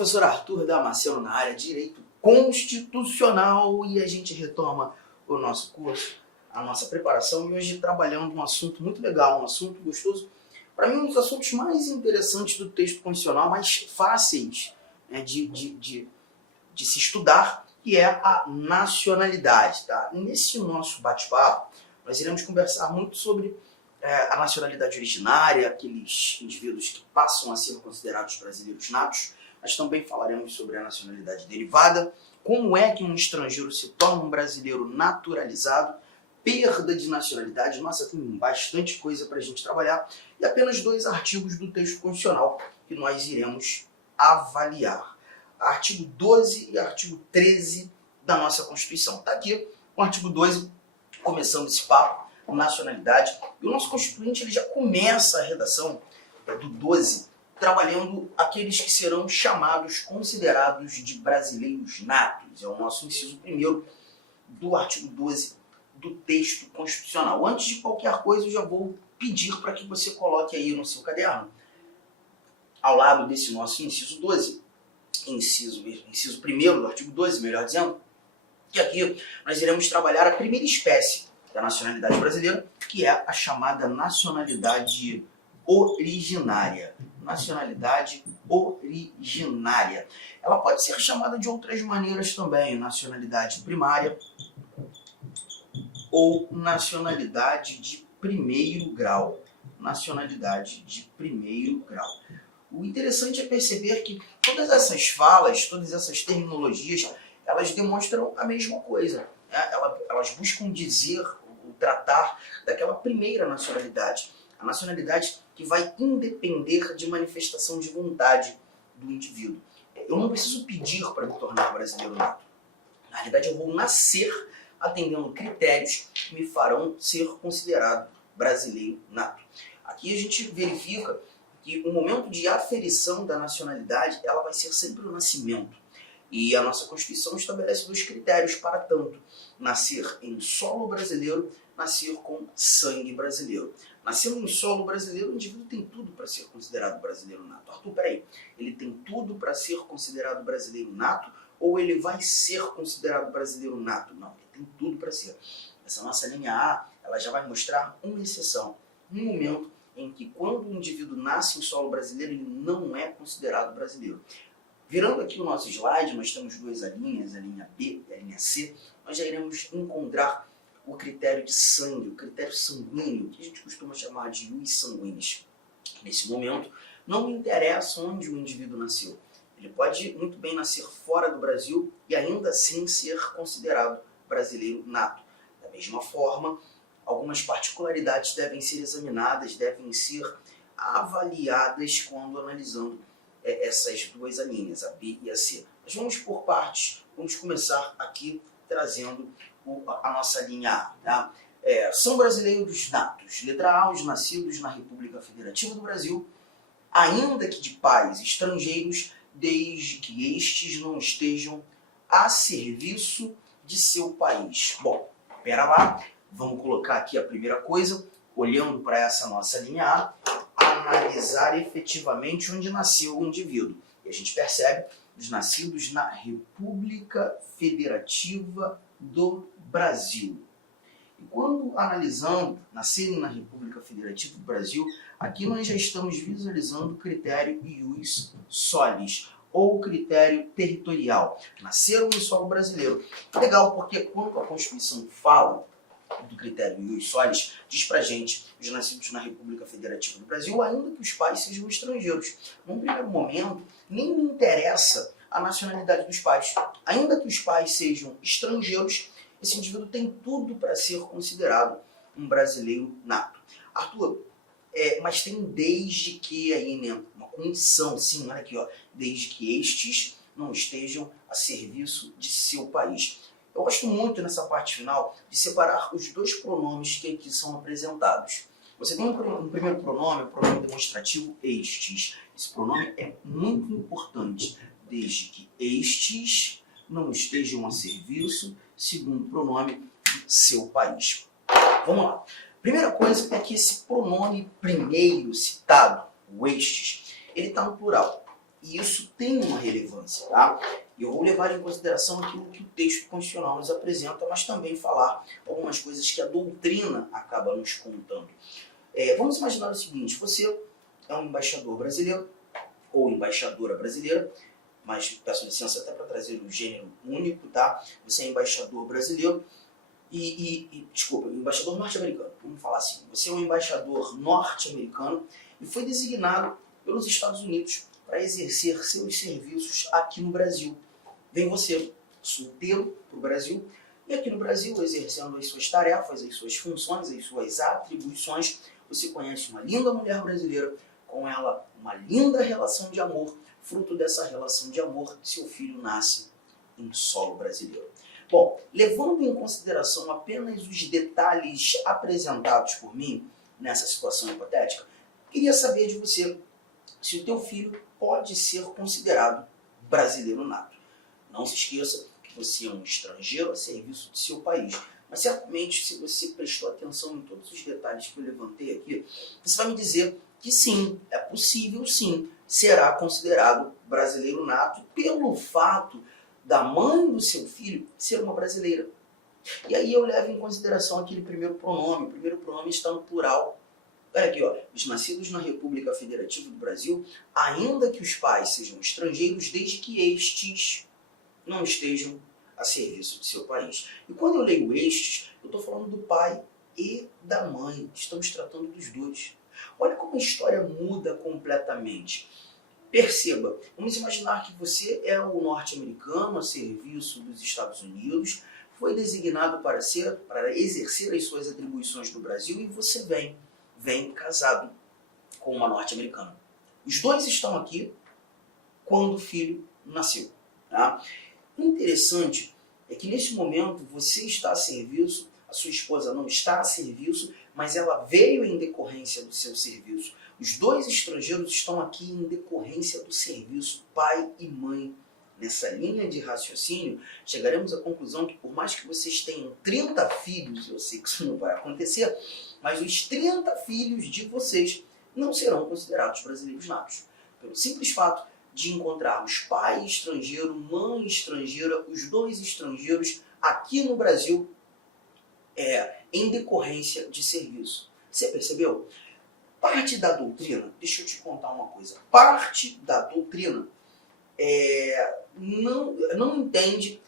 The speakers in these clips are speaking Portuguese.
Professor Arthur Damasceno na área de Direito Constitucional e a gente retoma o nosso curso, a nossa preparação e hoje trabalhando um assunto muito legal, um assunto gostoso. Para mim, um dos assuntos mais interessantes do texto constitucional, mais fáceis, né, de se estudar, que é a nacionalidade. Tá? Nesse nosso bate-papo, nós iremos conversar muito sobre a nacionalidade originária, aqueles indivíduos que passam a ser considerados brasileiros natos. Nós também falaremos sobre a nacionalidade derivada, como é que um estrangeiro se torna um brasileiro naturalizado, perda de nacionalidade. Nossa, tem bastante coisa para a gente trabalhar. E apenas 2 artigos do texto constitucional que nós iremos avaliar. Artigo 12 e artigo 13 da nossa Constituição. Está aqui o artigo 12, começando esse papo, nacionalidade. E o nosso Constituinte ele já começa a redação do 12 trabalhando aqueles que serão chamados, considerados de brasileiros natos. É o nosso inciso 1º do artigo 12 do texto constitucional. Antes de qualquer coisa, eu já vou pedir para que você coloque aí no seu caderno, ao lado desse nosso inciso 12, inciso 1º do artigo 12, melhor dizendo, que aqui nós iremos trabalhar a primeira espécie da nacionalidade brasileira, que é a chamada nacionalidade originária. Nacionalidade originária. Ela pode ser chamada de outras maneiras também, nacionalidade primária ou nacionalidade de primeiro grau. Nacionalidade de primeiro grau. O interessante é perceber que todas essas falas, todas essas terminologias, elas demonstram a mesma coisa. Né? Elas buscam dizer, tratar daquela primeira nacionalidade. A nacionalidade que vai independer de manifestação de vontade do indivíduo. Eu não preciso pedir para me tornar brasileiro nato. Na realidade, eu vou nascer atendendo critérios que me farão ser considerado brasileiro nato. Aqui a gente verifica que o momento de aferição da nacionalidade ela vai ser sempre o nascimento. E a nossa Constituição estabelece 2 critérios para tanto: nascer em solo brasileiro, nascer com sangue brasileiro. Nascendo em solo brasileiro, o indivíduo tem tudo para ser considerado brasileiro nato. Arthur, peraí, ele tem tudo para ser considerado brasileiro nato ou ele vai ser considerado brasileiro nato? Não, ele tem tudo para ser. Essa nossa linha A, ela já vai mostrar uma exceção. Um momento em que quando o indivíduo nasce em solo brasileiro, ele não é considerado brasileiro. Virando aqui o nosso slide, nós temos 2 linhas, a linha B e a linha C. Nós já iremos encontrar o critério de sangue, o critério sanguíneo, que a gente costuma chamar de ius sanguinis. Nesse momento, não me interessa onde o indivíduo nasceu. Ele pode muito bem nascer fora do Brasil e ainda assim ser considerado brasileiro nato. Da mesma forma, algumas particularidades devem ser examinadas, devem ser avaliadas quando analisando essas 2 linhas, a B e a C. Mas vamos por partes, vamos começar aqui trazendo a nossa linha A. Tá? São brasileiros natos. Letra A, os nascidos na República Federativa do Brasil, ainda que de pais estrangeiros, desde que estes não estejam a serviço de seu país. Bom, pera lá, vamos colocar aqui a primeira coisa, olhando para essa nossa linha A, analisar efetivamente onde nasceu o indivíduo. E a gente percebe os nascidos na República Federativa do Brasil. E quando analisando nascerem na República Federativa do Brasil, aqui nós já estamos visualizando o critério ius solis, ou critério territorial. Nasceram em solo brasileiro. Legal, porque quando a Constituição fala do critério ius solis, diz pra gente os nascidos na República Federativa do Brasil, ainda que os pais sejam estrangeiros. Num primeiro momento, nem me interessa a nacionalidade dos pais. Ainda que os pais sejam estrangeiros, esse indivíduo tem tudo para ser considerado um brasileiro nato. Arthur, mas tem desde que aí, né, uma condição, sim, olha aqui, ó, desde que estes não estejam a serviço de seu país. Eu gosto muito nessa parte final de separar os 2 pronomes que aqui são apresentados. Você tem um primeiro pronome, o pronome demonstrativo estes. Esse pronome é muito importante, desde que estes não estejam a serviço, segundo pronome, de seu país. Vamos lá. Primeira coisa é que esse pronome primeiro citado, o estes, ele está no plural. E isso tem uma relevância, tá? E eu vou levar em consideração aquilo que o texto constitucional nos apresenta, mas também falar algumas coisas que a doutrina acaba nos contando. Vamos imaginar o seguinte: você é um embaixador brasileiro, ou embaixadora brasileira, mas peço licença até para trazer o gênero único, tá? Você é embaixador brasileiro desculpa, embaixador norte-americano, vamos falar assim. Você é um embaixador norte-americano e foi designado pelos Estados Unidos para exercer seus serviços aqui no Brasil. Vem você, solteiro, para o Brasil, e aqui no Brasil, exercendo as suas tarefas, as suas funções, as suas atribuições, você conhece uma linda mulher brasileira, com ela uma linda relação de amor. Fruto dessa relação de amor, seu filho nasce em solo brasileiro. Bom, levando em consideração apenas os detalhes apresentados por mim nessa situação hipotética, queria saber de você se o teu filho pode ser considerado brasileiro nato. Não se esqueça que você é um estrangeiro a serviço de seu país. Mas certamente, se você prestou atenção em todos os detalhes que eu levantei aqui, você vai me dizer que sim, é possível sim, será considerado brasileiro nato pelo fato da mãe do seu filho ser uma brasileira. E aí eu levo em consideração aquele primeiro pronome. O primeiro pronome está no plural. Olha aqui, ó, os nascidos na República Federativa do Brasil, ainda que os pais sejam estrangeiros, desde que estes não estejam a serviço de seu país. E quando eu leio estes, eu estou falando do pai e da mãe. Estamos tratando dos dois. Olha como a história muda completamente. Perceba, vamos imaginar que você é o norte-americano a serviço dos Estados Unidos, foi designado para exercer as suas atribuições no Brasil e você vem casado com uma norte-americana. Os dois estão aqui quando o filho nasceu. Tá? O interessante é que nesse momento você está a serviço, a sua esposa não está a serviço, mas ela veio em decorrência do seu serviço. Os dois estrangeiros estão aqui em decorrência do serviço pai e mãe. Nessa linha de raciocínio, chegaremos à conclusão que por mais que vocês tenham 30 filhos, eu sei que isso não vai acontecer, mas os 30 filhos de vocês não serão considerados brasileiros natos. Pelo simples fato de encontrarmos pai estrangeiro, mãe estrangeira, os dois estrangeiros aqui no Brasil em decorrência de serviço. Você percebeu? Parte da doutrina, deixa eu te contar uma coisa, parte da doutrina não entende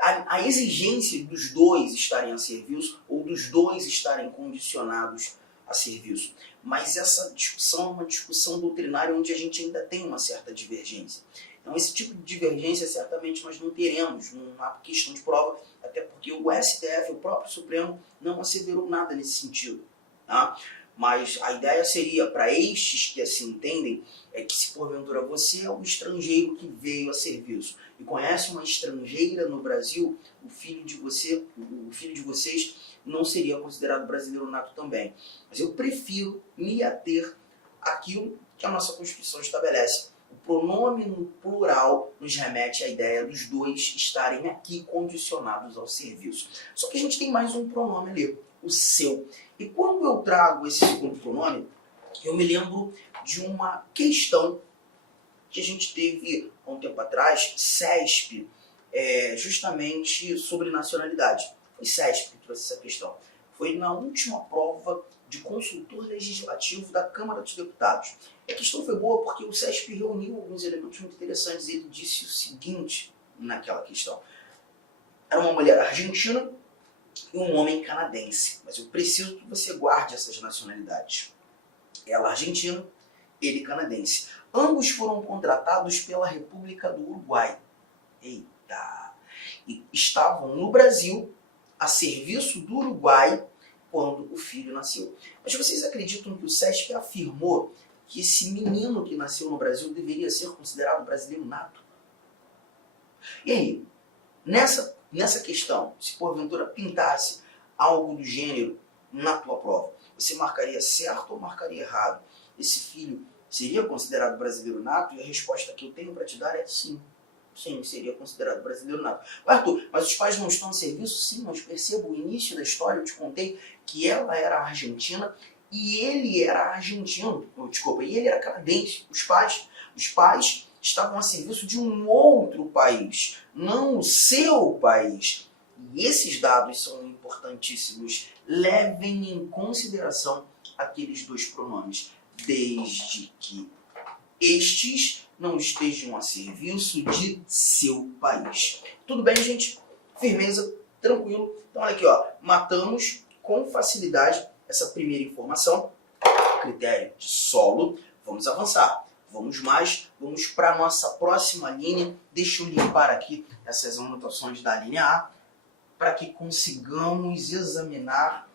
a exigência dos dois estarem a serviço ou dos dois estarem condicionados a serviço. Mas essa discussão é uma discussão doutrinária onde a gente ainda tem uma certa divergência. Então esse tipo de divergência certamente nós não teremos, não há questão de prova, até porque o STF, o próprio Supremo, não asseverou nada nesse sentido. Tá? Mas a ideia seria, para estes que assim entendem, é que se porventura você é um estrangeiro que veio a serviço e conhece uma estrangeira no Brasil, o filho de vocês não seria considerado brasileiro nato também. Mas eu prefiro me ater àquilo que a nossa Constituição estabelece. O pronome no plural nos remete à ideia dos dois estarem aqui condicionados ao serviço. Só que a gente tem mais um pronome ali, o seu. E quando eu trago esse segundo pronome, eu me lembro de uma questão que a gente teve há um tempo atrás, CESP, justamente sobre nacionalidade. Foi CESP que trouxe essa questão. Foi na última prova de consultor legislativo da Câmara dos Deputados. E a questão foi boa porque o CESP reuniu alguns elementos muito interessantes. Ele disse o seguinte naquela questão. Era uma mulher argentina e um homem canadense. Mas eu preciso que você guarde essas nacionalidades. Ela argentina, ele canadense. Ambos foram contratados pela República do Uruguai. Eita! E estavam no Brasil a serviço do Uruguai quando o filho nasceu. Mas vocês acreditam que o CESP afirmou que esse menino que nasceu no Brasil deveria ser considerado brasileiro nato? E aí, nessa questão, se porventura pintasse algo do gênero na tua prova, você marcaria certo ou marcaria errado? Esse filho seria considerado brasileiro nato? E a resposta que eu tenho para te dar é sim. Sim, seria considerado brasileiro nato. Arthur, mas os pais não estão a serviço? Sim, mas perceba o início da história, eu te contei que ela era argentina e ele era argentino. Desculpa, e ele era canadense. Os pais estavam a serviço de um outro país, não o seu país. E esses dados são importantíssimos. Levem em consideração aqueles dois pronomes, desde que estes não estejam a serviço de seu país. Tudo bem, gente? Firmeza, tranquilo. Então, olha aqui, ó, matamos com facilidade essa primeira informação, critério de solo. Vamos avançar. Vamos para a nossa próxima linha. Deixa eu limpar aqui essas anotações da linha A, para que consigamos examinar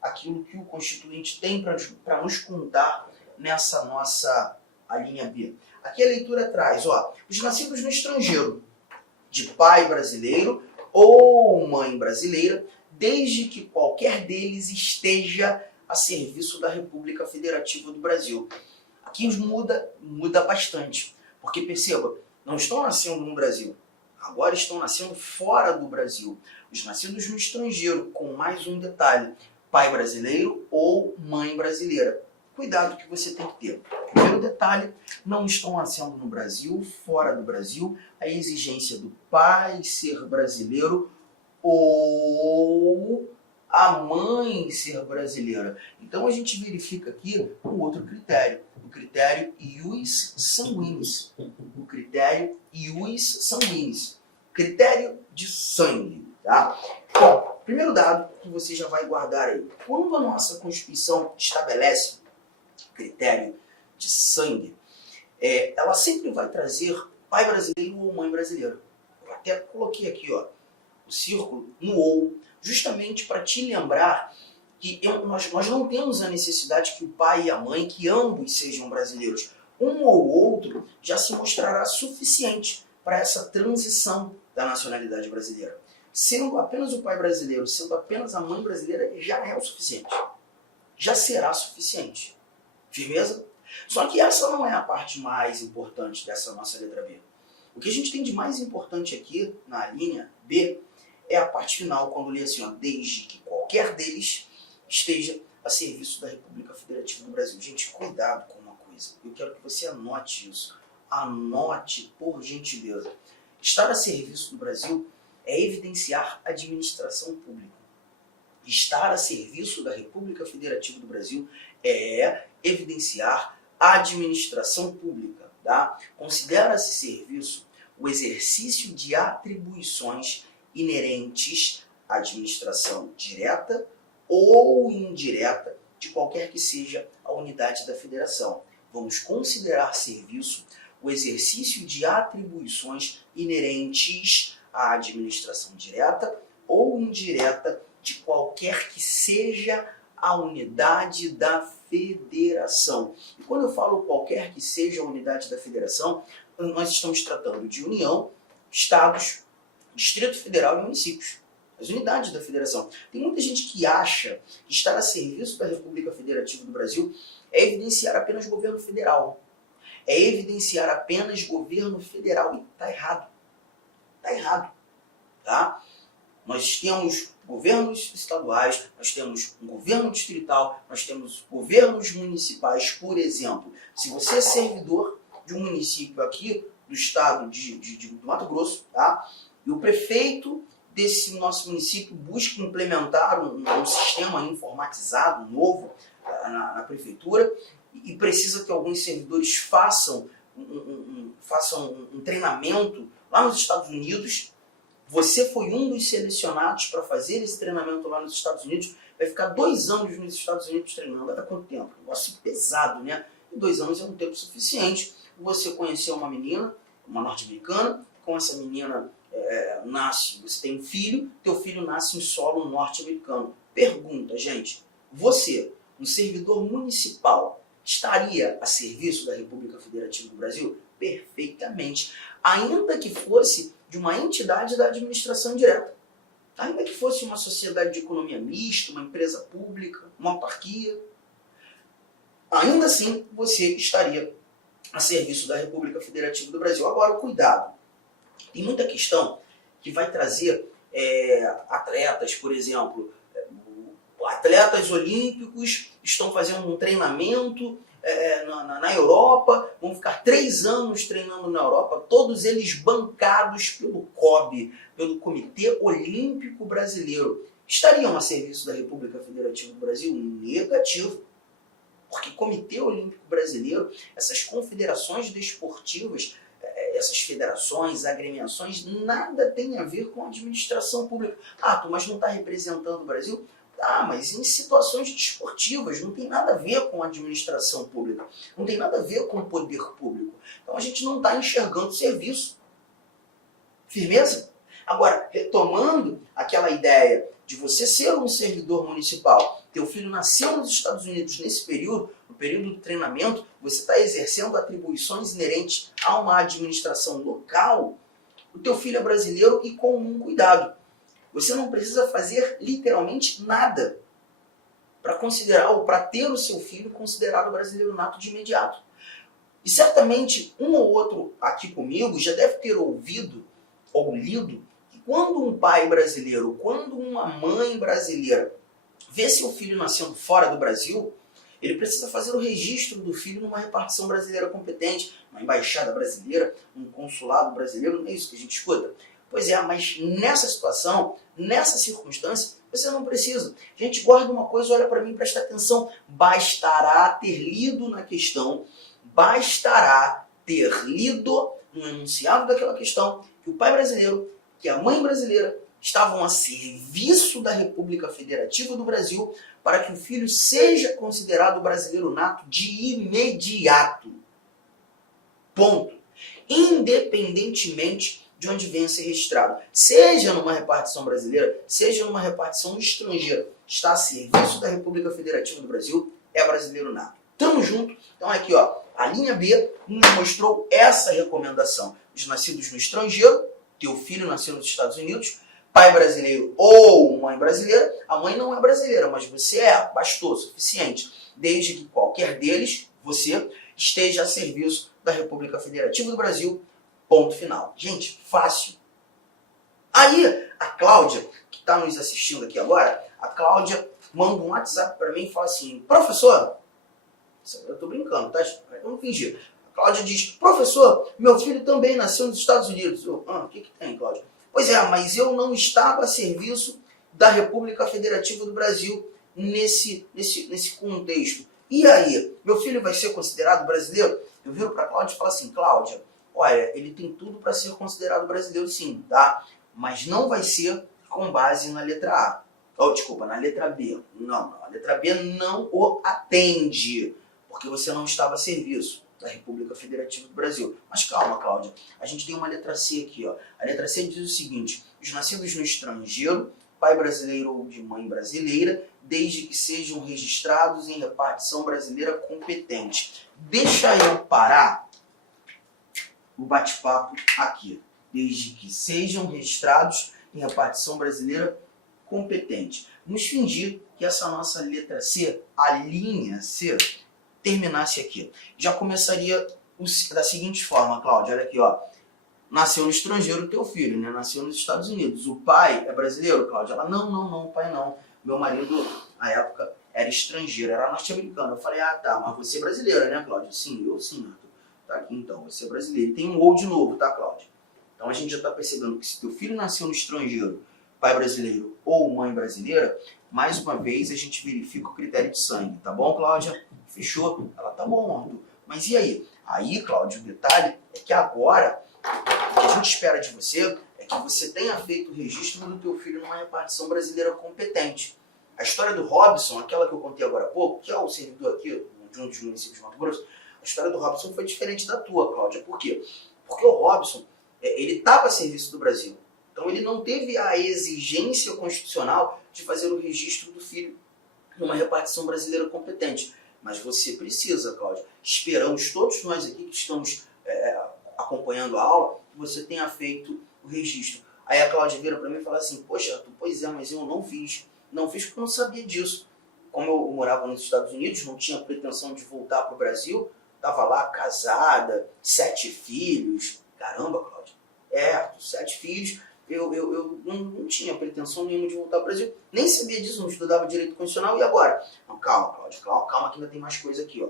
aquilo que o Constituinte tem para nos contar nessa nossa a linha B. Aqui a leitura traz, ó, os nascidos no estrangeiro, de pai brasileiro ou mãe brasileira, desde que qualquer deles esteja a serviço da República Federativa do Brasil. Aqui muda bastante, porque perceba, não estão nascendo no Brasil, agora estão nascendo fora do Brasil. Os nascidos no estrangeiro, com mais um detalhe, pai brasileiro ou mãe brasileira. Cuidado que você tem que ter. Primeiro detalhe, não estão nascendo no Brasil, fora do Brasil, a exigência do pai ser brasileiro ou a mãe ser brasileira. Então a gente verifica aqui um outro critério, o critério ius sanguinis. O critério ius sanguinis. Critério de sangue, tá? Bom, primeiro dado que você já vai guardar aí. Quando a nossa Constituição estabelece critério de sangue, ela sempre vai trazer pai brasileiro ou mãe brasileira. Eu até coloquei aqui, ó, o círculo no ou, justamente para te lembrar que nós não temos a necessidade que o pai e a mãe, que ambos sejam brasileiros. Um ou outro já se mostrará suficiente para essa transição da nacionalidade brasileira. Sendo apenas o pai brasileiro, sendo apenas a mãe brasileira, já é o suficiente. Já será suficiente. Firmeza? Só que essa não é a parte mais importante dessa nossa letra B. O que a gente tem de mais importante aqui, na linha B, é a parte final, quando lê assim, ó, desde que qualquer deles esteja a serviço da República Federativa do Brasil. Gente, cuidado com uma coisa. Eu quero que você anote isso. Anote, por gentileza. Estar a serviço do Brasil é evidenciar administração pública. Estar a serviço da República Federativa do Brasil é evidenciar administração pública. Tá? Considera-se serviço o exercício de atribuições inerentes à administração direta ou indireta de qualquer que seja a unidade da federação. Vamos considerar serviço o exercício de atribuições inerentes à administração direta ou indireta de qualquer que seja a unidade da federação. E quando eu falo qualquer que seja a unidade da federação, nós estamos tratando de União, Estados, Distrito Federal e municípios. As unidades da federação. Tem muita gente que acha que estar a serviço da República Federativa do Brasil é evidenciar apenas governo federal. É evidenciar apenas governo federal. E está errado. Está errado. Tá? Nós temos governos estaduais, nós temos um governo distrital, nós temos governos municipais, por exemplo. Se você é servidor de um município aqui do estado do Mato Grosso, tá? E o prefeito desse nosso município busca implementar um sistema informatizado novo na prefeitura e precisa que alguns servidores façam um treinamento lá nos Estados Unidos. Você foi um dos selecionados para fazer esse treinamento lá nos Estados Unidos, vai ficar 2 anos nos Estados Unidos treinando. Vai dar quanto tempo? Um negócio pesado, né? E 2 anos é um tempo suficiente. Você conhecer uma menina, uma norte-americana, com essa menina nasce, você tem um filho, teu filho nasce em solo norte-americano. Pergunta, gente, você, um servidor municipal, estaria a serviço da República Federativa do Brasil? Perfeitamente. Ainda que fosse de uma entidade da administração direta. Ainda que fosse uma sociedade de economia mista, uma empresa pública, uma autarquia, ainda assim você estaria a serviço da República Federativa do Brasil. Agora, cuidado. Tem muita questão que vai trazer atletas, por exemplo, atletas olímpicos estão fazendo um treinamento na Europa, vão ficar 3 anos treinando na Europa, todos eles bancados pelo COB, pelo Comitê Olímpico Brasileiro. Estariam a serviço da República Federativa do Brasil? Negativo. Porque Comitê Olímpico Brasileiro, essas confederações desportivas, essas federações, agremiações, nada tem a ver com a administração pública. Ah, mas não está representando o Brasil? Ah, mas em situações desportivas, não tem nada a ver com a administração pública, não tem nada a ver com o poder público. Então a gente não está enxergando serviço. Firmeza? Agora, retomando aquela ideia de você ser um servidor municipal, teu filho nasceu nos Estados Unidos nesse período, no período do treinamento, você está exercendo atribuições inerentes a uma administração local, o teu filho é brasileiro e com um cuidado. Você não precisa fazer literalmente nada para considerar ou para ter o seu filho considerado brasileiro nato de imediato. E certamente um ou outro aqui comigo já deve ter ouvido ou lido que quando um pai brasileiro, quando uma mãe brasileira vê seu filho nascendo fora do Brasil, ele precisa fazer o registro do filho numa repartição brasileira competente, uma embaixada brasileira, um consulado brasileiro, não é isso que a gente escuta? Pois é, mas nessa situação, nessa circunstância, você não precisa. Gente, guarda uma coisa, olha para mim, presta atenção. Bastará ter lido na questão, bastará ter lido no enunciado daquela questão que o pai brasileiro, que a mãe brasileira estavam a serviço da República Federativa do Brasil para que o filho seja considerado brasileiro nato de imediato. Ponto. Independentemente de onde venha a ser registrado. Seja numa repartição brasileira, seja numa repartição estrangeira. Está a serviço da República Federativa do Brasil, é brasileiro nato. Tamo junto. Então aqui, ó, a linha B nos mostrou essa recomendação. Os nascidos no estrangeiro, teu filho nasceu nos Estados Unidos, pai brasileiro ou mãe brasileira, a mãe não é brasileira, mas você é, bastou, suficiente. Desde que qualquer deles, você, esteja a serviço da República Federativa do Brasil, ponto final. Gente, fácil. Aí, a Cláudia, que está nos assistindo aqui agora, a Cláudia manda um WhatsApp para mim e fala assim, professor, eu estou brincando, tá? Vamos fingir. A Cláudia diz, professor, meu filho também nasceu nos Estados Unidos. Eu, o que tem, Cláudia? Pois é, mas eu não estava a serviço da República Federativa do Brasil nesse contexto. E aí, meu filho vai ser considerado brasileiro? Eu viro para a Cláudia e falo assim, Cláudia, olha, ele tem tudo para ser considerado brasileiro sim, tá? Mas não vai ser com base na letra A. Oh, desculpa, na letra B. Não, a letra B não o atende, porque você não estava a serviço da República Federativa do Brasil. Mas calma, Cláudia, a gente tem uma letra C aqui, ó. A letra C diz o seguinte, os nascidos no estrangeiro, pai brasileiro ou de mãe brasileira, desde que sejam registrados em repartição brasileira competente. Deixa eu parar o bate-papo aqui. Desde que sejam registrados em repartição brasileira competente. Vamos fingir que essa nossa letra C, a linha C, terminasse aqui. Já começaria da seguinte forma, Cláudia, olha aqui, ó. Nasceu no estrangeiro o teu filho, né? Nasceu nos Estados Unidos. O pai é brasileiro, Cláudia? Ela, não, o pai não. Meu marido, na época, era estrangeiro, era norte-americano. Eu falei, ah, tá, mas você é brasileira, né, Cláudia? Sim, eu sim, Arthur. Tá aqui então, você é brasileiro. E tem um ou de novo, tá, Cláudia? Então a gente já está percebendo que se teu filho nasceu no estrangeiro, pai brasileiro ou mãe brasileira, mais uma vez a gente verifica o critério de sangue. Tá bom, Cláudia? Fechou? Ela, tá bom, Arthur. Mas e aí? Aí, Cláudia, o detalhe é que agora, o que a gente espera de você é que você tenha feito o registro do teu filho numa repartição brasileira competente. A história do Robson, aquela que eu contei agora há pouco, que é o servidor aqui de um dos municípios de Mato Grosso, a história do Robson foi diferente da tua, Cláudia. Por quê? Porque o Robson, ele estava a serviço do Brasil. Então ele não teve a exigência constitucional de fazer o registro do filho numa repartição brasileira competente. Mas você precisa, Cláudia. Esperamos todos nós aqui que estamos acompanhando a aula, que você tenha feito o registro. Aí a Cláudia vira para mim e fala assim, poxa, Arthur, pois é, mas eu não fiz. Não fiz porque eu não sabia disso. Como eu morava nos Estados Unidos, não tinha pretensão de voltar para o Brasil, estava lá casada, 7 filhos. Caramba, Cláudia. 7 filhos. Eu não tinha pretensão nenhuma de voltar ao Brasil. Nem sabia disso, não estudava direito constitucional. E agora? Não, calma, Cláudia, calma que ainda tem mais coisa aqui. Ó.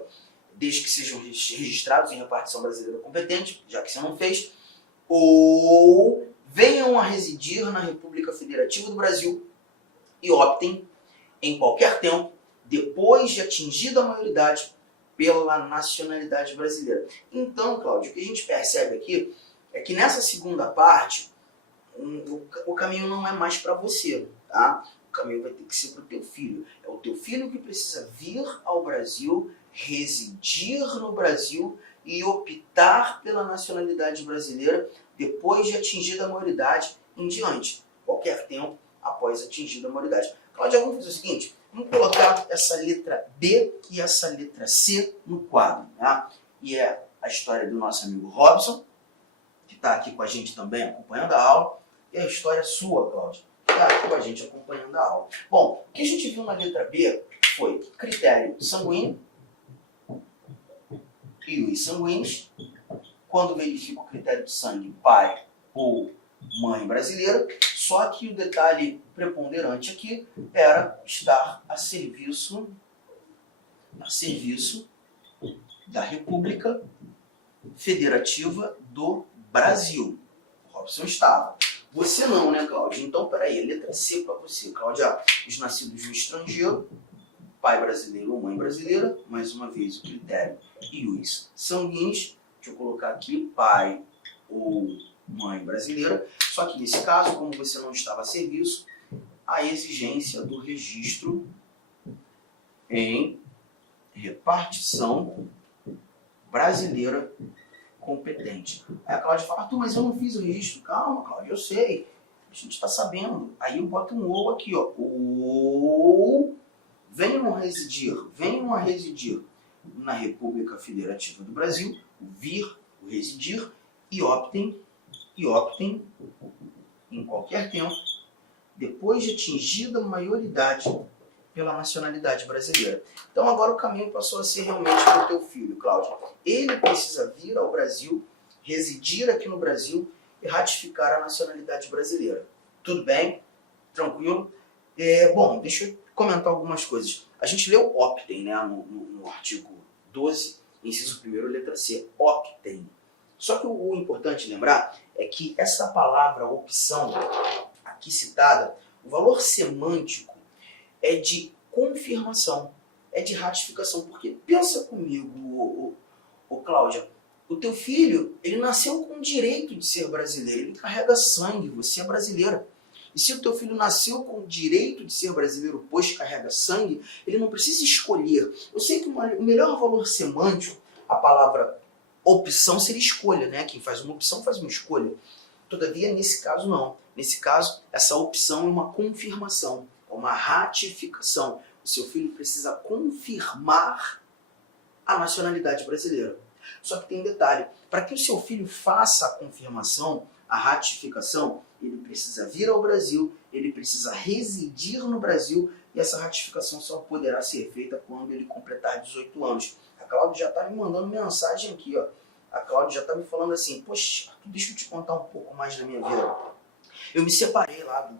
desde que sejam registrados em repartição brasileira competente, já que você não fez, ou venham a residir na República Federativa do Brasil e optem em qualquer tempo, depois de atingida a maioridade, pela nacionalidade brasileira. Então, Cláudio, o que a gente percebe aqui é que nessa segunda parte, o caminho não é mais para você, tá? O caminho vai ter que ser para o teu filho. É o teu filho que precisa vir ao Brasil, residir no Brasil e optar pela nacionalidade brasileira depois de atingida a maioridade em diante, qualquer tempo após atingida a maioridade. Cláudia, vamos fazer o seguinte, vamos colocar essa letra B e essa letra C no quadro, tá? E é a história do nosso amigo Robson, que está aqui com a gente também acompanhando a aula, e a história sua, Cláudia, que está aqui com a gente acompanhando a aula. Bom, o que a gente viu na letra B foi critério sanguíneo e os sanguíneos, quando verifica o critério de sangue pai ou mãe brasileira, só que o detalhe preponderante aqui era estar a serviço da República Federativa do Brasil. O Robson estava. Você não, né, Cláudia? Então, peraí, letra C para você. Cláudia, os nascidos no estrangeiro, pai brasileiro ou mãe brasileira, mais uma vez o critério e os sanguíneos. Deixa eu colocar aqui, pai ou mãe brasileira. Só que nesse caso, como você não estava a serviço, a exigência do registro em repartição brasileira competente. Aí a Cláudia fala, Arthur, mas eu não fiz o registro. Calma, Cláudia, eu sei. A gente está sabendo. Aí eu boto um ou aqui, ó. Ou venham a residir na República Federativa do Brasil, o vir, o residir, e optem em qualquer tempo, depois de atingida a maioridade pela nacionalidade brasileira. Então agora o caminho passou a ser realmente para o teu filho, Cláudio. Ele precisa vir ao Brasil, residir aqui no Brasil e ratificar a nacionalidade brasileira. Tudo bem? Tranquilo? Bom, deixa eu comentar algumas coisas. A gente leu optem, né, no artigo 12, inciso 1º, letra C. Optem. Só que o importante lembrar é que essa palavra opção, aqui citada, o valor semântico é de confirmação, é de ratificação. Porque pensa comigo, Cláudia, o teu filho, ele nasceu com o direito de ser brasileiro, ele carrega sangue, você é brasileira. E se o teu filho nasceu com o direito de ser brasileiro, pois carrega sangue, ele não precisa escolher. Eu sei que o melhor valor semântico, a palavra opção seria escolha, né? Quem faz uma opção faz uma escolha. Todavia, nesse caso não. Nesse caso, essa opção é uma confirmação, é uma ratificação. O seu filho precisa confirmar a nacionalidade brasileira. Só que tem um detalhe, para que o seu filho faça a confirmação, a ratificação, ele precisa vir ao Brasil, ele precisa residir no Brasil, e essa ratificação só poderá ser feita quando ele completar 18 anos. A Cláudia já está me mandando mensagem aqui, ó. A Cláudia já está me falando assim, poxa, deixa eu te contar um pouco mais da minha vida. Eu me separei lá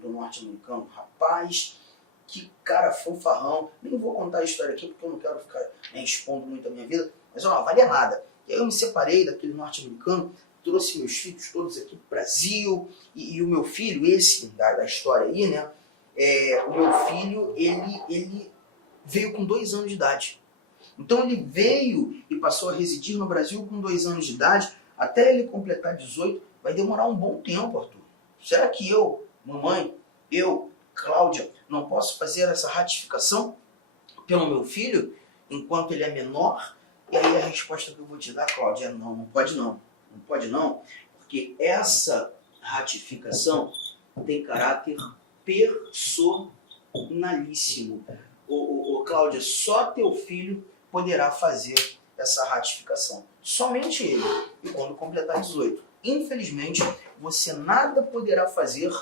do norte-americano, rapaz, que cara fanfarrão. Nem vou contar a história aqui porque eu não quero ficar expondo muito a minha vida, mas ó, não valia nada. E aí eu me separei daquele norte-americano, trouxe meus filhos todos aqui para o Brasil, e o meu filho, esse da história aí, né, o meu filho, ele veio com 2 anos de idade. Então ele veio e passou a residir no Brasil com 2 anos de idade, até ele completar 18, vai demorar um bom tempo, Arthur. Será que eu, mamãe, Cláudia, não posso fazer essa ratificação pelo meu filho, enquanto ele é menor? E aí a resposta que eu vou te dar, Cláudia, é não, não pode não. Não pode não, porque essa ratificação tem caráter personalíssimo. Cláudia, só teu filho poderá fazer essa ratificação. Somente ele. E quando completar 18. Infelizmente, você nada poderá fazer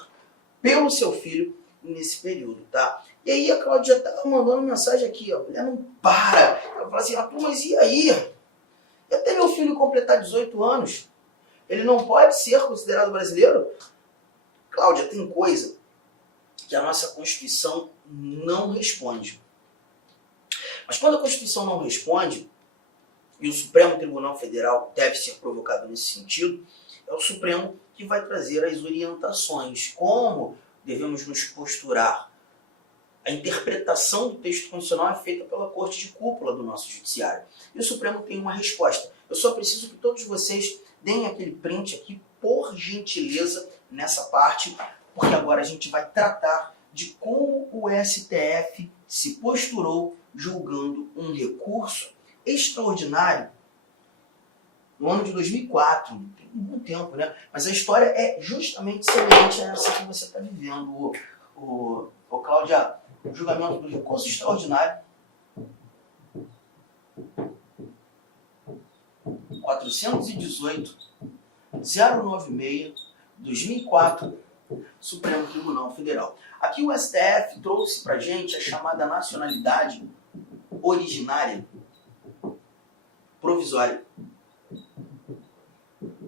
pelo seu filho nesse período, tá? E aí a Cláudia já estava mandando mensagem aqui, ó. A mulher não para. Ela fala assim, mas e aí? E até meu filho completar 18 anos, ele não pode ser considerado brasileiro? Cláudia, tem coisa que a nossa Constituição não responde. Mas quando a Constituição não responde, e o Supremo Tribunal Federal deve ser provocado nesse sentido, é o Supremo que vai trazer as orientações, como devemos nos posturar. A interpretação do texto constitucional é feita pela corte de cúpula do nosso judiciário. E o Supremo tem uma resposta. Eu só preciso que todos vocês deem aquele print aqui, por gentileza, nessa parte, porque agora a gente vai tratar de como o STF se posturou julgando um recurso extraordinário no ano de 2004. Tem um tempo, né? Mas a história é justamente semelhante a essa que você está vivendo, Cláudia. O julgamento do recurso extraordinário 418-096-2004, Supremo Tribunal Federal. Aqui o STF trouxe para a gente a chamada nacionalidade originária provisória,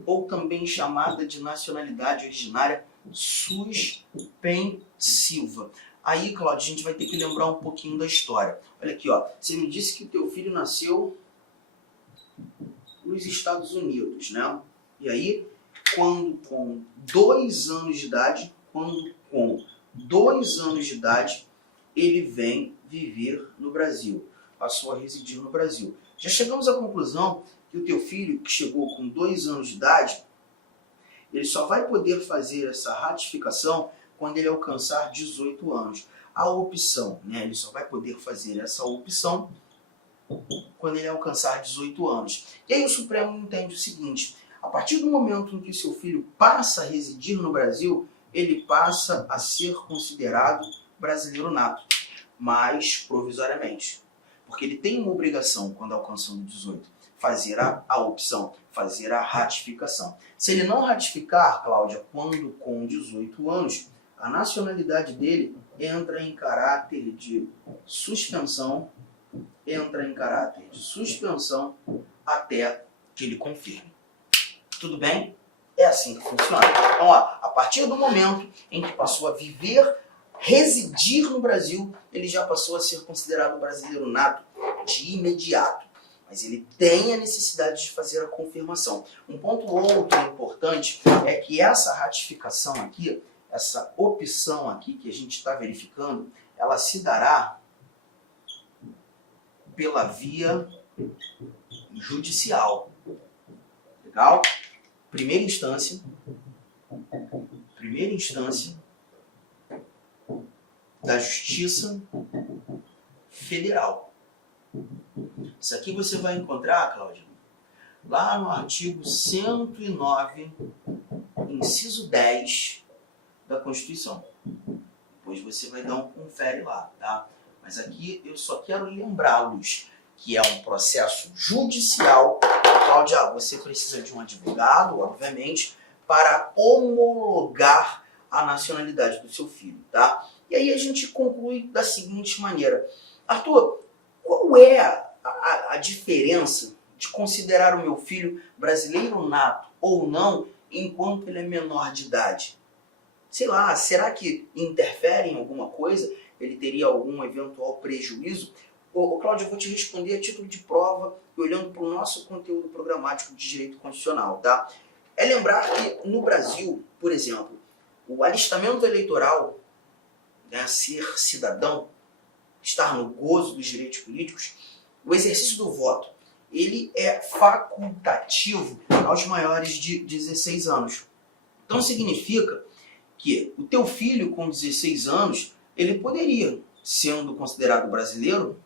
ou também chamada de nacionalidade originária suspensiva. Aí, Cláudio, a gente vai ter que lembrar um pouquinho da história. Olha aqui, ó. Você me disse que o teu filho nasceu nos Estados Unidos, né? E aí, quando com 2 anos de idade, ele vem viver no Brasil. Passou a residir no Brasil. Já chegamos à conclusão que o teu filho, que chegou com 2 anos de idade, ele só vai poder fazer essa ratificação quando ele alcançar 18 anos. A opção, né? Ele só vai poder fazer essa opção quando ele alcançar 18 anos. E aí o Supremo entende o seguinte: a partir do momento em que seu filho passa a residir no Brasil, ele passa a ser considerado brasileiro nato, mas provisoriamente. Porque ele tem uma obrigação, quando alcançando 18, fazer a opção, fazer a ratificação. Se ele não ratificar, Cláudia, quando com 18 anos, a nacionalidade dele entra em caráter de suspensão, até que ele confirme. Tudo bem? É assim que funciona. Então, ó, a partir do momento em que passou a viver, residir no Brasil, ele já passou a ser considerado brasileiro nato de imediato. Mas ele tem a necessidade de fazer a confirmação. Um ponto outro importante é que essa ratificação aqui, essa opção aqui que a gente está verificando, ela se dará pela via judicial. Legal? Primeira instância da Justiça Federal. Isso aqui você vai encontrar, Cláudia, lá no artigo 109, inciso 10 da Constituição. Depois você vai dar um confere lá, tá? Mas aqui eu só quero lembrá-los que é um processo judicial. Cláudia, você precisa de um advogado, obviamente, para homologar a nacionalidade do seu filho, tá? E aí a gente conclui da seguinte maneira: Arthur, qual é a diferença de considerar o meu filho brasileiro nato ou não enquanto ele é menor de idade? Sei lá, será que interfere em alguma coisa? Ele teria algum eventual prejuízo? Cláudio, eu vou te responder a título de prova e olhando para o nosso conteúdo programático de direito constitucional, tá? É lembrar que no Brasil, por exemplo, o alistamento eleitoral, né, ser cidadão, estar no gozo dos direitos políticos, o exercício do voto, ele é facultativo aos maiores de 16 anos. Então significa que o teu filho com 16 anos, ele poderia, sendo considerado brasileiro,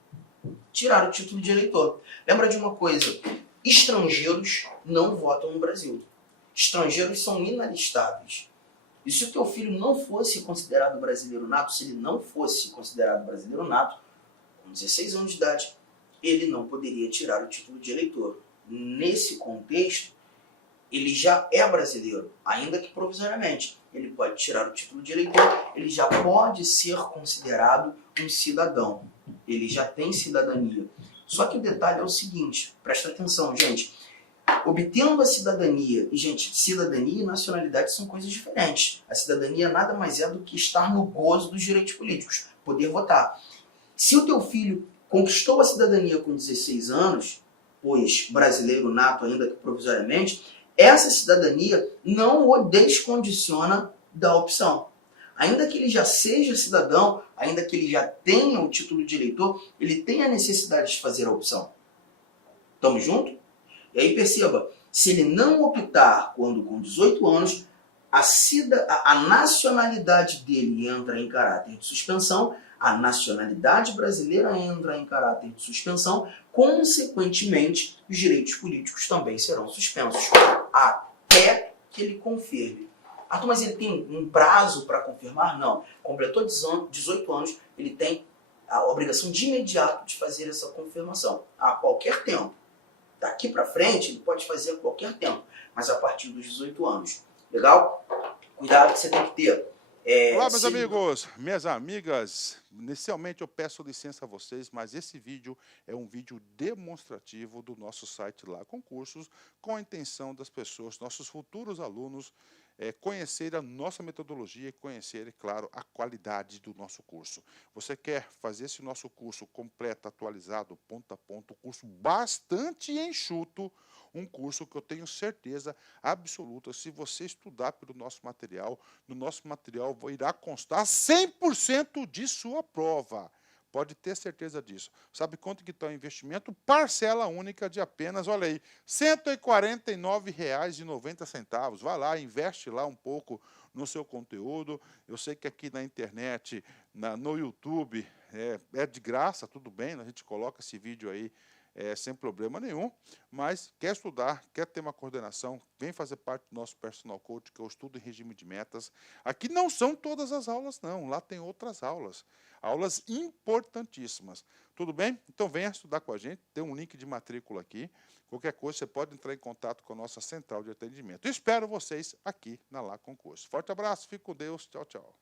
tirar o título de eleitor. Lembra de uma coisa: estrangeiros não votam no Brasil. Estrangeiros são inalistáveis. E se o teu filho não fosse considerado brasileiro nato, se ele não fosse considerado brasileiro nato, com 16 anos de idade, ele não poderia tirar o título de eleitor. Nesse contexto, ele já é brasileiro, ainda que provisoriamente. Ele pode tirar o título de eleitor, ele já pode ser considerado um cidadão. Ele já tem cidadania. Só que o detalhe é o seguinte, presta atenção, gente. Obtendo a cidadania, e gente, cidadania e nacionalidade são coisas diferentes. A cidadania nada mais é do que estar no gozo dos direitos políticos, poder votar. Se o teu filho conquistou a cidadania com 16 anos, pois brasileiro nato, ainda que provisoriamente, essa cidadania não o descondiciona da opção. Ainda que ele já seja cidadão, ainda que ele já tenha o título de eleitor, ele tem a necessidade de fazer a opção. Tamo junto? E aí perceba, se ele não optar quando com 18 anos, a nacionalidade dele entra em caráter de suspensão, a nacionalidade brasileira entra em caráter de suspensão, consequentemente, os direitos políticos também serão suspensos, até que ele confirme. Arthur, mas ele tem um prazo para confirmar? Não. Completou 18 anos, ele tem a obrigação de imediato de fazer essa confirmação, a qualquer tempo. Daqui para frente, ele pode fazer a qualquer tempo, mas a partir dos 18 anos. Legal? Cuidado que você tem que ter. Olá, meus amigos, minhas amigas. Inicialmente eu peço licença a vocês, mas esse vídeo é um vídeo demonstrativo do nosso site lá, Concursos, com a intenção das pessoas, nossos futuros alunos, conhecerem a nossa metodologia e conhecerem, claro, a qualidade do nosso curso. Você quer fazer esse nosso curso completo, atualizado, ponto a ponto, curso bastante enxuto, um curso que eu tenho certeza absoluta, se você estudar pelo nosso material, no nosso material irá constar 100% de sua prova. Pode ter certeza disso. Sabe quanto que está o investimento? Parcela única de apenas, olha aí, R$ 149,90. Vai lá, investe lá um pouco no seu conteúdo. Eu sei que aqui na internet, no YouTube, é de graça, tudo bem, a gente coloca esse vídeo aí sem problema nenhum, mas quer estudar, quer ter uma coordenação, vem fazer parte do nosso personal coach, que eu estudo em regime de metas. Aqui não são todas as aulas, não, lá tem outras aulas importantíssimas. Tudo bem? Então venha estudar com a gente, tem um link de matrícula aqui. Qualquer coisa, você pode entrar em contato com a nossa central de atendimento. Espero vocês aqui na Lá Concurso. Forte abraço, fique com Deus, tchau, tchau.